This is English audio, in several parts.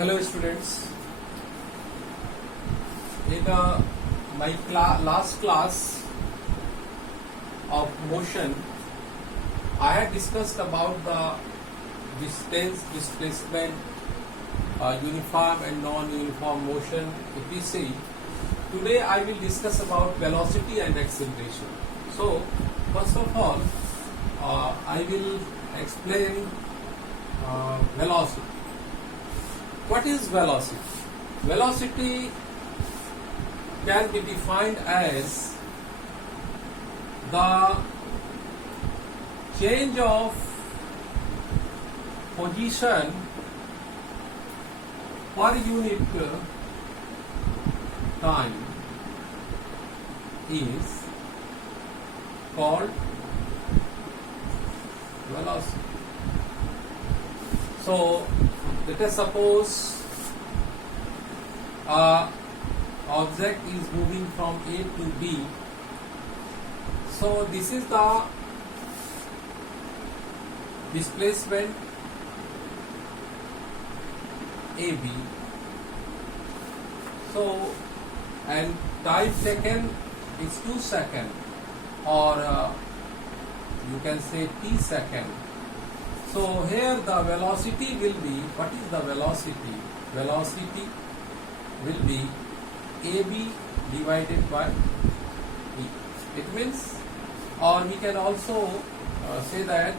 Hello students. In my last class of motion, I had discussed about the distance, displacement, uniform and non-uniform motion, etc. Today I will discuss about velocity and acceleration. So first of all, I will explain velocity. What is velocity? Velocity can be defined as the change of position per unit time is called velocity. So let us suppose object is moving from A to B. So this is the displacement AB. So and time taken is 2 seconds, or you can say t second. So here the velocity will be, what is the velocity? Velocity will be AB divided by E. It means, or we can also say that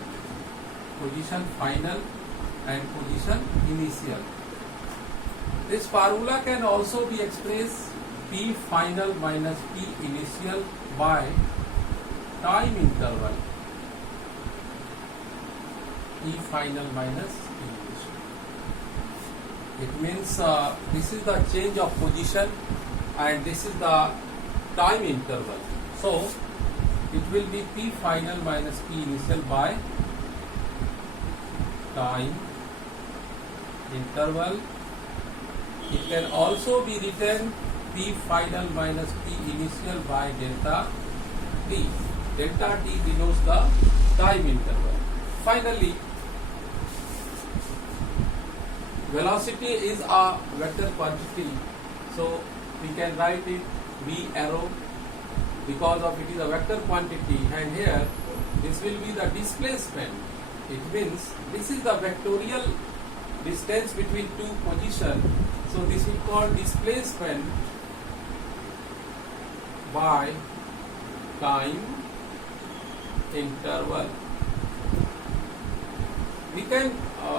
position final and position initial. This formula can also be expressed P final minus P initial by time interval. E final minus E initial. It means this is the change of position and this is the time interval. So it will be P final minus P initial by time interval. It can also be written P final minus P initial by delta t. Delta t denotes the time interval. Finally, velocity is a vector quantity, so we can write it V arrow because of it is a vector quantity, and here this will be the displacement. It means this is the vectorial distance between two positions, so this we call displacement by time interval. We can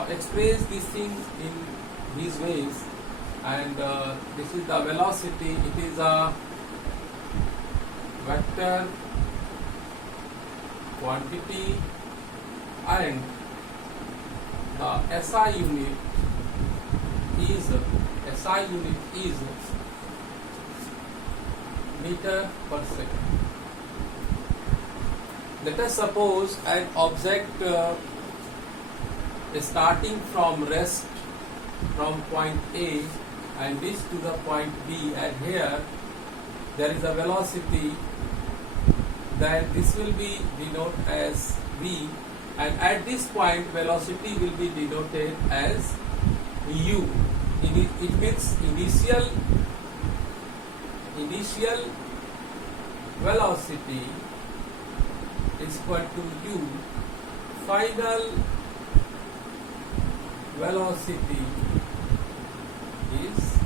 express these things in these ways, and this is the velocity. It is a vector quantity, and the SI unit is meter per second. Let us suppose an object starting from rest from point A and this to the point B, and here there is a velocity, then this will be denoted as V, and at this point velocity will be denoted as U. It means initial velocity is equal to U, final velocity is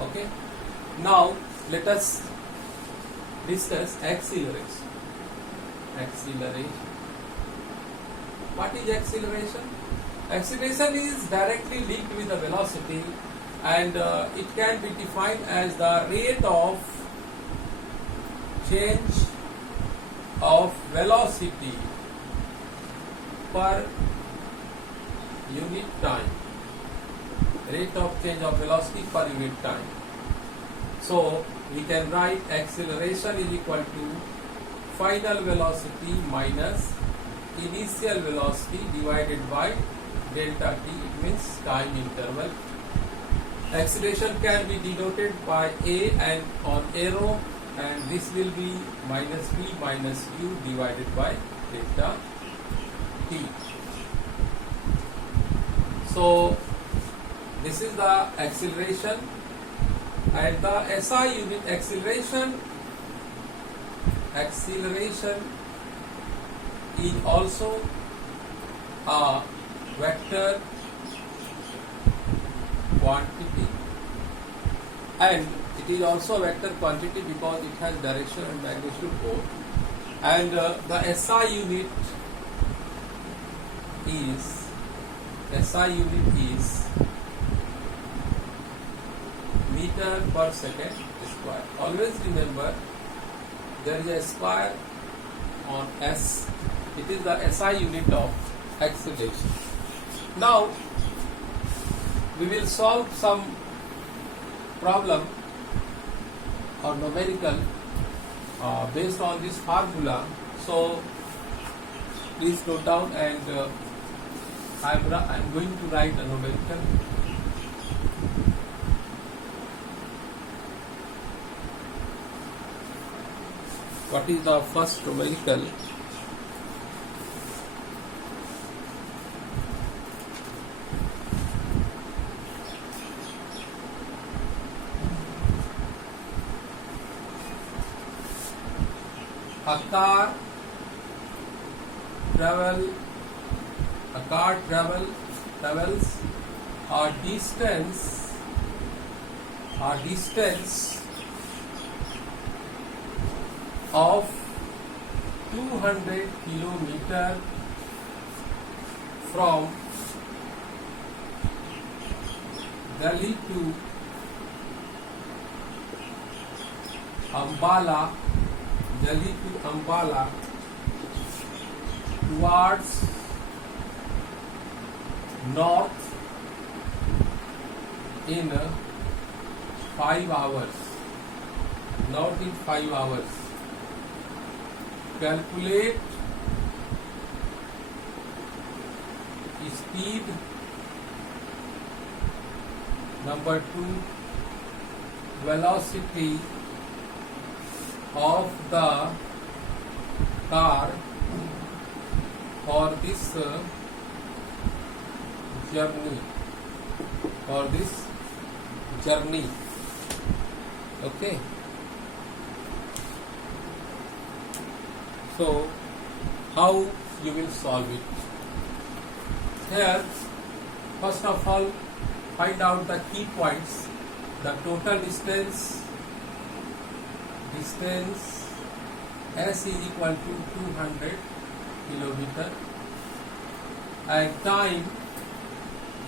okay. Now let us discuss acceleration. What is acceleration? Acceleration is directly linked with the velocity, and it can be defined as the rate of change of velocity per unit time. Rate of change of velocity per unit time. So we can write acceleration is equal to final velocity minus initial velocity divided by delta t. It means time interval. Acceleration can be denoted by A and on arrow, and this will be minus v minus u divided by delta t. So this is the acceleration, and the SI unit acceleration is also a vector quantity, and it is also a vector quantity because it has direction and magnitude both. And the SI unit is meter per second square. Always remember there is a square on S. It is the SI unit of acceleration. Now we will solve some problem or numerical based on this formula. So please note down, and I am going to write a numerical. What is the first numerical? A car travels a distance of 200 kilometer from Delhi to Ambala towards north in 5 hours. Calculate speed. Number 2, velocity of the car for this journey. Okay. So how you will solve it? Here, first of all, find out the key points. The total distance S is equal to 200 kilometer, and time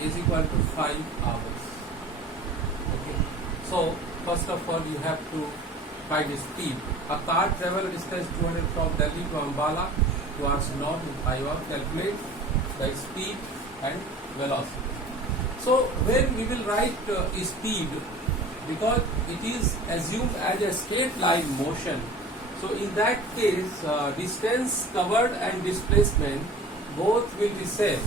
is equal to 5 hours. Okay. So first of all, you have to find speed. A car travel distance 200 from Delhi to Ambala towards north in 5 hours. Calculate the speed and velocity. So when we will write speed, because it is assumed as a straight line motion, so in that case distance covered and displacement both will be same.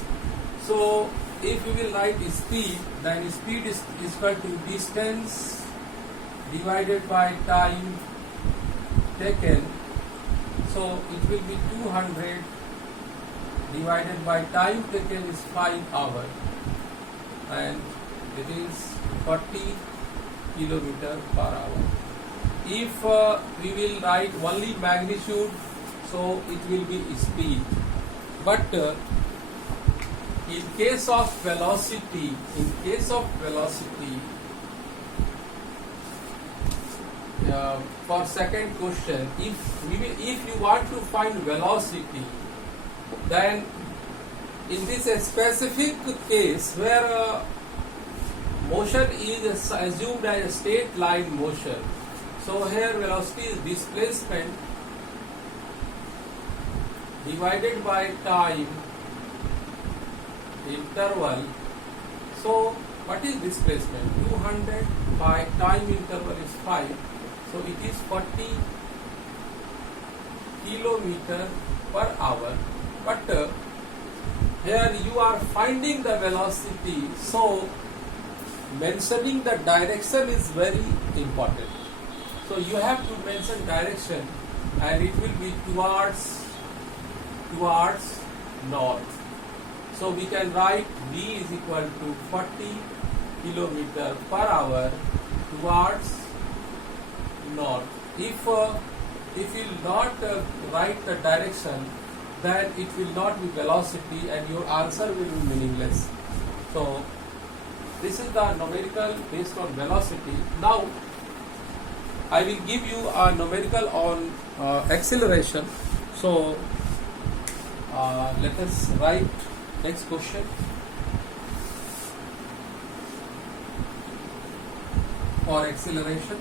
So if we will write speed, then speed is equal to distance divided by time taken. So it will be 200 divided by time taken is 5 hours, and it is 40 kilometer per hour. If we will write only magnitude, so it will be speed. But in case of velocity, for second question, if you want to find velocity, then in this specific case where motion is assumed as a straight line motion, so here velocity is displacement divided by time interval. So what is displacement? 200 by time interval is 5, so it is 40 kilometer per hour. But here you are finding the velocity, so mentioning the direction is very important. So you have to mention direction, and it will be towards north. So we can write v is equal to 40 kilometer per hour towards north. If you not write the direction, then it will not be velocity and your answer will be meaningless. So this is the numerical based on velocity. Now I will give you a numerical on acceleration. So let us write next question. For acceleration,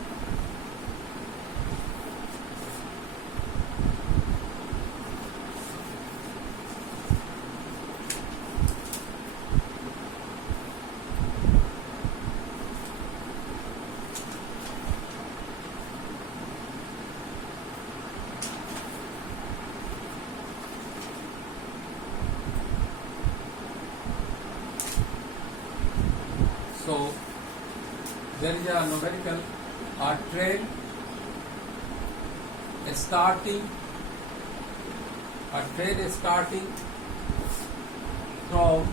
so there is a numerical, a train starting from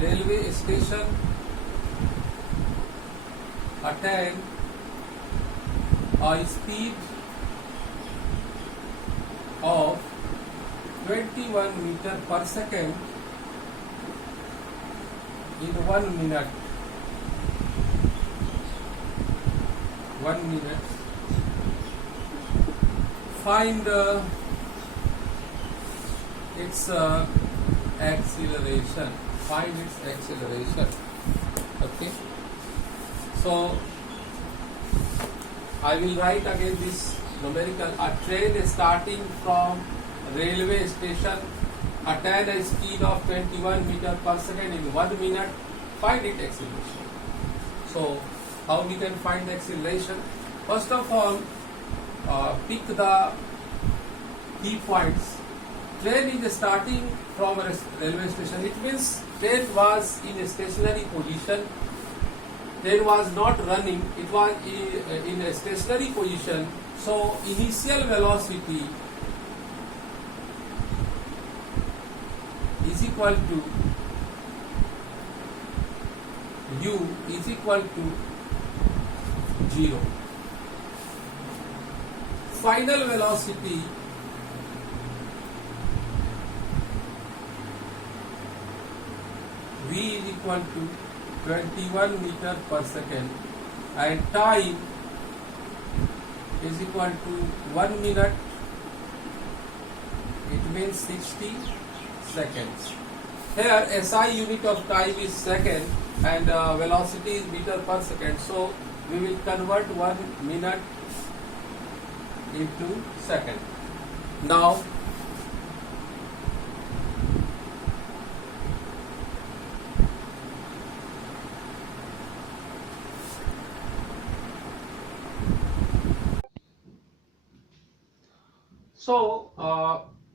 railway station attain a speed of 21 meter per second in 1 minute. 1 minute. Find its acceleration. Find its acceleration. Okay. So I will write again this numerical. A train starting from railway station attain a speed of 21 meter per second in 1 minute. Find its acceleration. So how we can find the acceleration? First of all, pick the key points. Train is starting from a railway station. It means train was in a stationary position. Train was not running. It was in a stationary position. So initial velocity is equal to u is equal to 0. Final velocity v is equal to 21 meter per second and time is equal to 1 minute. It means 60 seconds. Here SI unit of time is second and velocity is meter per second. So we will convert 1 minute into second. Now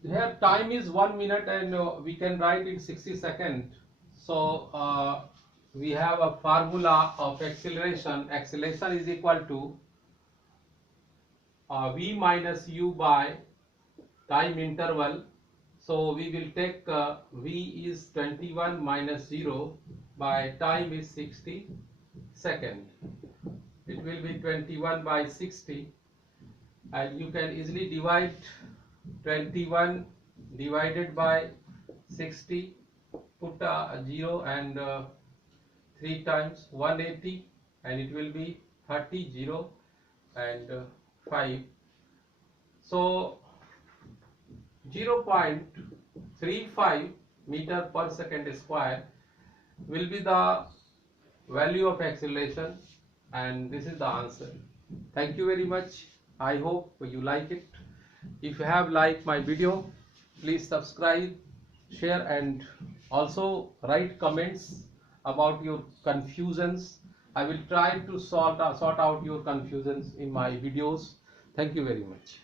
here time is 1 minute and we can write in 60 seconds. So we have a formula of acceleration. Acceleration is equal to v minus u by time interval. So we will take v is 21 minus 0 by time is 60 second. It will be 21 by 60 and you can easily divide 21 divided by 60, put a 0 and 3 times 180 and it will be 30, 0 and 5. So 0.35 meter per second square will be the value of acceleration and this is the answer. Thank you very much. I hope you like it. If you have liked my video, please subscribe, share and also write comments about your confusions. I will try to sort out your confusions in my videos. Thank you very much.